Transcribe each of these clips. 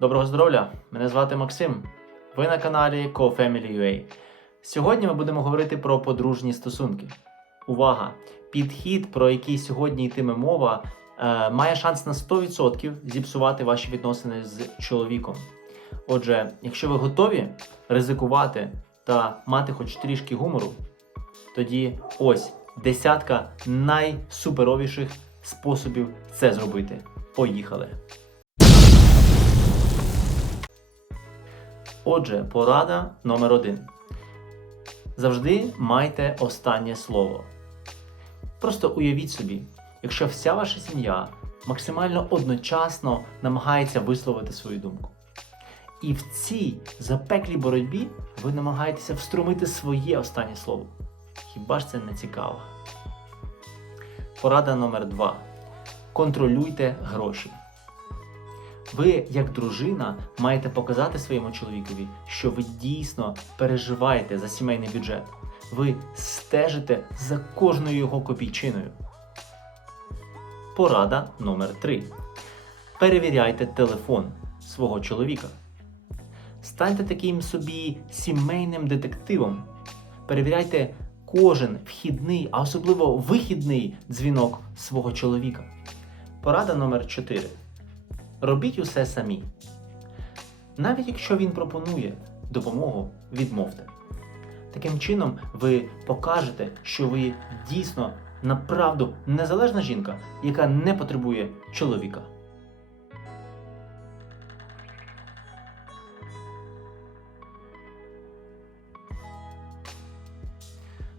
Доброго здоров'я! Мене звати Максим. Ви на каналі CoFamily.ua. Сьогодні ми будемо говорити про подружні стосунки. Увага! Підхід, про який сьогодні йтиме мова, е, має шанс на 100% зіпсувати ваші відносини з чоловіком. Отже, якщо ви готові ризикувати та мати хоч трішки гумору, тоді ось десятка найсуперовіших способів це зробити. Поїхали! Отже, порада номер один. Завжди майте останнє слово. Просто уявіть собі, якщо вся ваша сім'я максимально одночасно намагається висловити свою думку. І в цій запеклій боротьбі ви намагаєтеся встромити своє останнє слово. Хіба ж це не цікаво? Порада номер два. Контролюйте гроші. Ви, як дружина, маєте показати своєму чоловікові, що ви дійсно переживаєте за сімейний бюджет. Ви стежите за кожною його копійчиною. Порада номер 3. Перевіряйте телефон свого чоловіка. Станьте таким собі сімейним детективом. Перевіряйте кожен вхідний, а особливо вихідний дзвінок свого чоловіка. Порада номер 4. Робіть усе самі. Навіть якщо він пропонує допомогу, відмовте. Таким чином, ви покажете, що ви дійсно направду незалежна жінка, яка не потребує чоловіка.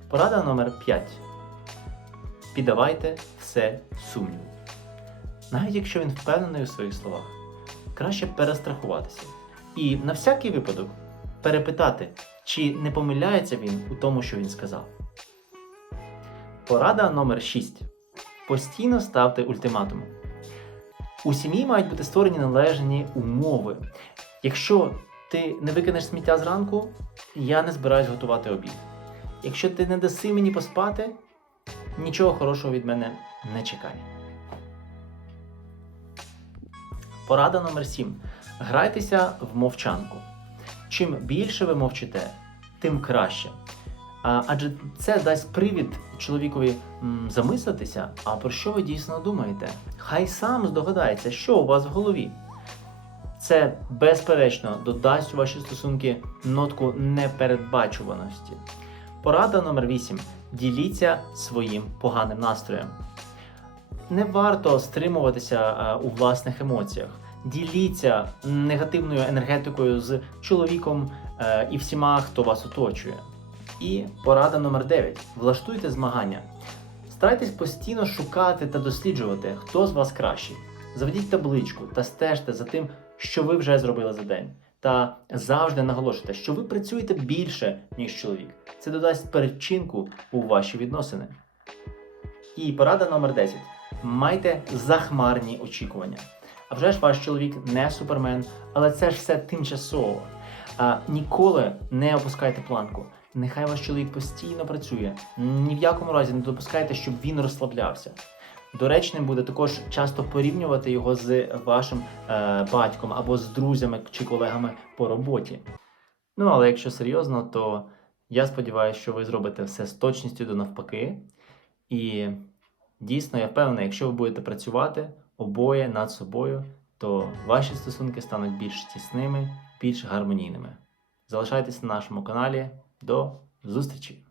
Порада номер 5. Піддавайте все сумніву. Навіть якщо він впевнений у своїх словах, краще перестрахуватися. І на всякий випадок перепитати, чи не помиляється він у тому, що він сказав. Порада номер 6. Постійно ставте ультиматуми. У сім'ї мають бути створені належні умови. Якщо ти не викинеш сміття зранку, я не збираюсь готувати обід. Якщо ти не даси мені поспати, нічого хорошого від мене не чекай. Порада номер 7. Грайтеся в мовчанку. Чим більше ви мовчите, тим краще. Адже це дасть привід чоловікові замислитися, а про що ви дійсно думаєте. Хай сам здогадається, що у вас в голові. Це безперечно додасть у ваші стосунки нотку непередбачуваності. Порада номер 8. Діліться своїм поганим настроєм. Не варто стримуватися е, у власних емоціях. Діліться негативною енергетикою з чоловіком е, і всіма, хто вас оточує. І порада номер 9. Влаштуйте змагання. Старайтесь постійно шукати та досліджувати, хто з вас кращий. Заведіть табличку та стежте за тим, що ви вже зробили за день. Та завжди наголошуйте, що ви працюєте більше, ніж чоловік. Це додасть перечинку у ваші відносини. І порада номер 10. Майте захмарні очікування. А вже ж ваш чоловік не супермен, але це ж все тимчасово. А, ніколи не опускайте планку. Нехай ваш чоловік постійно працює. Ні в якому разі не допускайте, щоб він розслаблявся. Доречним буде також часто порівнювати його з вашим е, батьком або з друзями чи колегами по роботі. Ну, але якщо серйозно, то я сподіваюся, що ви зробите все з точністю до навпаки. І дійсно, я впевнений, якщо ви будете працювати обоє над собою, то ваші стосунки стануть більш тісними, більш гармонійними. Залишайтесь на нашому каналі. До зустрічі!